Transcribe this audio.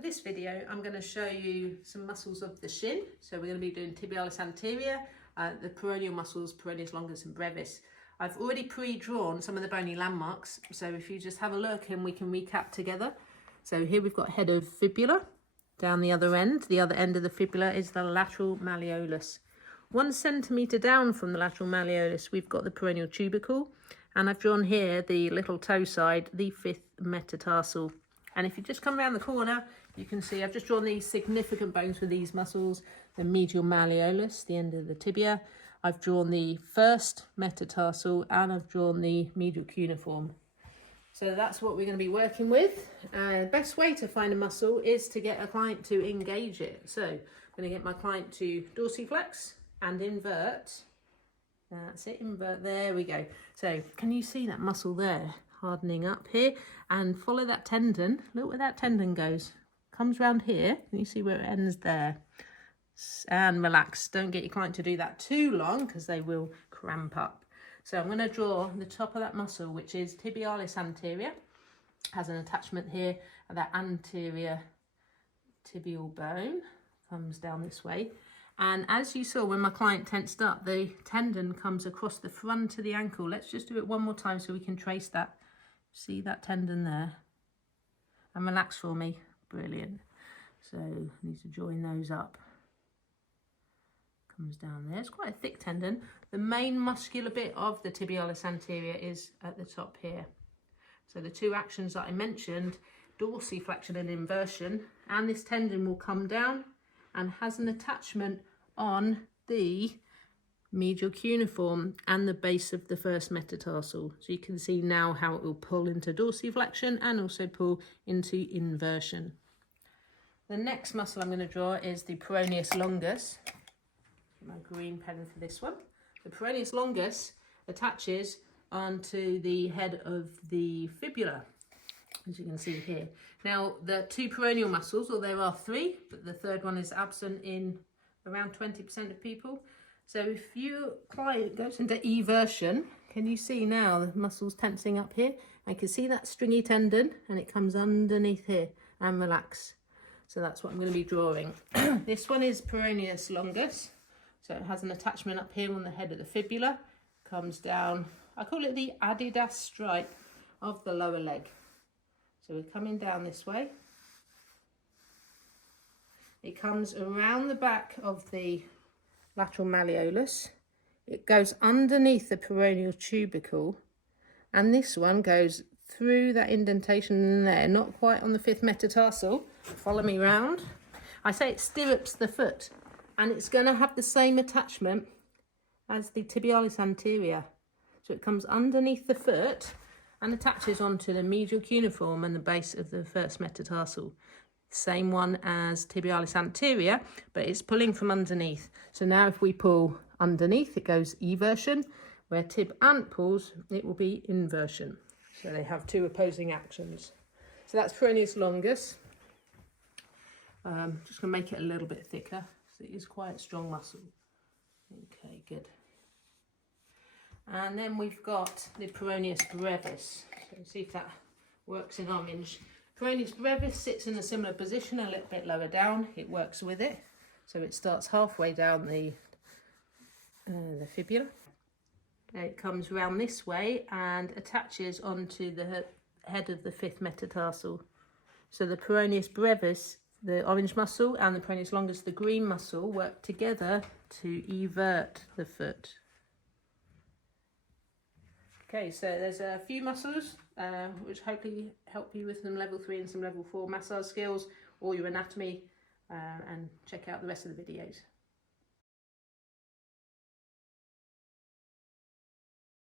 For this video, I'm going to show you some muscles of the shin. So we're going to be doing Tibialis Anterior, the peroneal muscles, Peroneus Longus and Brevis. I've already pre-drawn some of the bony landmarks, so if you just have a look and we can recap together. So here we've got head of fibula, down the other end of the fibula is the lateral malleolus. 1 centimetre down from the lateral malleolus, we've got the peroneal tubercle, and I've drawn here the little toe side, the 5th metatarsal. And if you just come around the corner, you can see I've just drawn these significant bones for these muscles, the medial malleolus, the end of the tibia. I've drawn the 1st metatarsal, and I've drawn the medial cuneiform. So that's what we're going to be working with. The best way to find a muscle is to get a client to engage it. So I'm going to get my client to dorsiflex and invert. That's it, invert, there we go. So can you see that muscle there hardening up here? And follow that tendon, look where that tendon goes. Comes round here, and you see where it ends there. And relax, don't get your client to do that too long because they will cramp up. So I'm going to draw the top of that muscle, which is Tibialis Anterior. Has an attachment here, and that anterior tibial bone comes down this way. And as you saw when my client tensed up, the tendon comes across the front of the ankle. Let's just do it one more time so we can trace that. See that tendon there? And relax for me. Brilliant. So I need to join those up. Comes down there. It's quite a thick tendon. The main muscular bit of the tibialis anterior is at the top here. So the two actions that I mentioned, dorsiflexion and inversion, and this tendon will come down and has an attachment on the medial cuneiform and the base of the 1st metatarsal. So you can see now how it will pull into dorsiflexion and also pull into inversion. The next muscle I'm going to draw is the Peroneus Longus. My green pen for this one. The Peroneus Longus attaches onto the head of the fibula, as you can see here. Now, the 2 peroneal muscles, or there are 3, but the 3rd one is absent in around 20% of people. So if your client goes into eversion, can you see now the muscles tensing up here? I can see that stringy tendon, and it comes underneath here, and relax. So that's what I'm going to be drawing. This one is Peroneus Longus. So it has an attachment up here on the head of the fibula, comes down, I call it the Adidas stripe of the lower leg. So we're coming down this way. It comes around the back of the lateral malleolus. It goes underneath the peroneal tubercle, and this one goes through that indentation in there, not quite on the 5th metatarsal. Follow me round. I say it stirrups the foot, and it's going to have the same attachment as the tibialis anterior. So it comes underneath the foot and attaches onto the medial cuneiform and the base of the 1st metatarsal. Same one as tibialis anterior, but it's pulling from underneath. So now if we pull underneath, it goes eversion. Where tib ant pulls, it will be inversion. So they have 2 opposing actions. So that's Peroneus Longus. Just going to make it a little bit thicker. It is quite a strong muscle. Okay, good. And then we've got the Peroneus Brevis. So see if that works in orange. Peroneus Brevis sits in a similar position, a little bit lower down. It works with it. So it starts halfway down the fibula. It comes around this way and attaches onto the head of the 5th metatarsal. So the Peroneus Brevis, the orange muscle, and the Peroneus Longus, the green muscle, work together to evert the foot. Okay, so there's a few muscles which hopefully help you with some level 3 and some level 4 massage skills or your anatomy, and check out the rest of the videos.